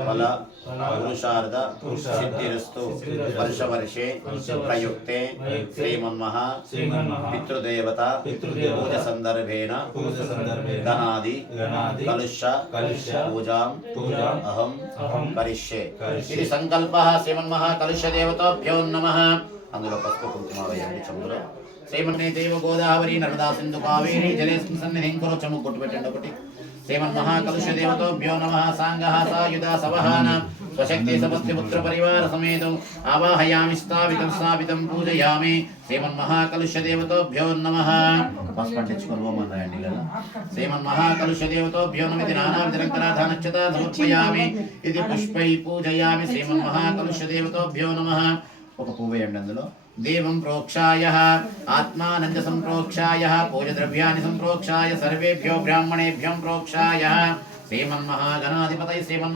ఫల పురుషార్థ సిద్ధిరస్తు వర్షవర్షే ప్రయుక్తే శ్రీమన్మహ పితృదేవత పూజ సందర్భేణ గణాది కలుష్య పూజాం అహం కరిష్యే ఇది సంకల్ప శ్రీమన్మహ కలుష దేవతాభ్యో నమ. అందులో పసుపు కుంకుమ వేయండి చెంబులో శ్రీమన్నే దేవ గోదావరి నర్మదా సింధు కావేరి జలే సన్నిధిం కురు చెమ్ము కొట్టు పెట్టండి ఒకటి శ్రీమన్మహాకలుష దేవతోభ్యో నమ సాంగ సాయుధ సవహాన స్వశక్తి సమస్తి పుత్ర పరివార సమేతం ఆవాహయామి స్థాపితం స్థాపితం పూజయామి. శ్రీమన్మహాకలుష దేవతోభ్యో నమ. పసుపు పట్టించుకొని ఓమని రాయండి కదా శ్రీమన్మహాకలుష దేవతోభ్యో నమితి నానావిధ రంకరాధానచ్చత సమర్పయామి. ఇది పుష్పై పూజయామి. శ్రీమన్ శ్రీమన్మహాకలుష దేవతోభ్యో నమ. ఒక పువ్వు వేయండి అందులో. దేవం ప్రోక్షాయ ఆత్మానంద సంప్రోక్షాయ పూజద్రవ్యాన్ని సంప్రోక్షాయ సర్వేభ్యో బ్రాహ్మణేభ్యం ప్రోక్షాయ శ్రీమన్మహాగణాధిపతై శ్రీమన్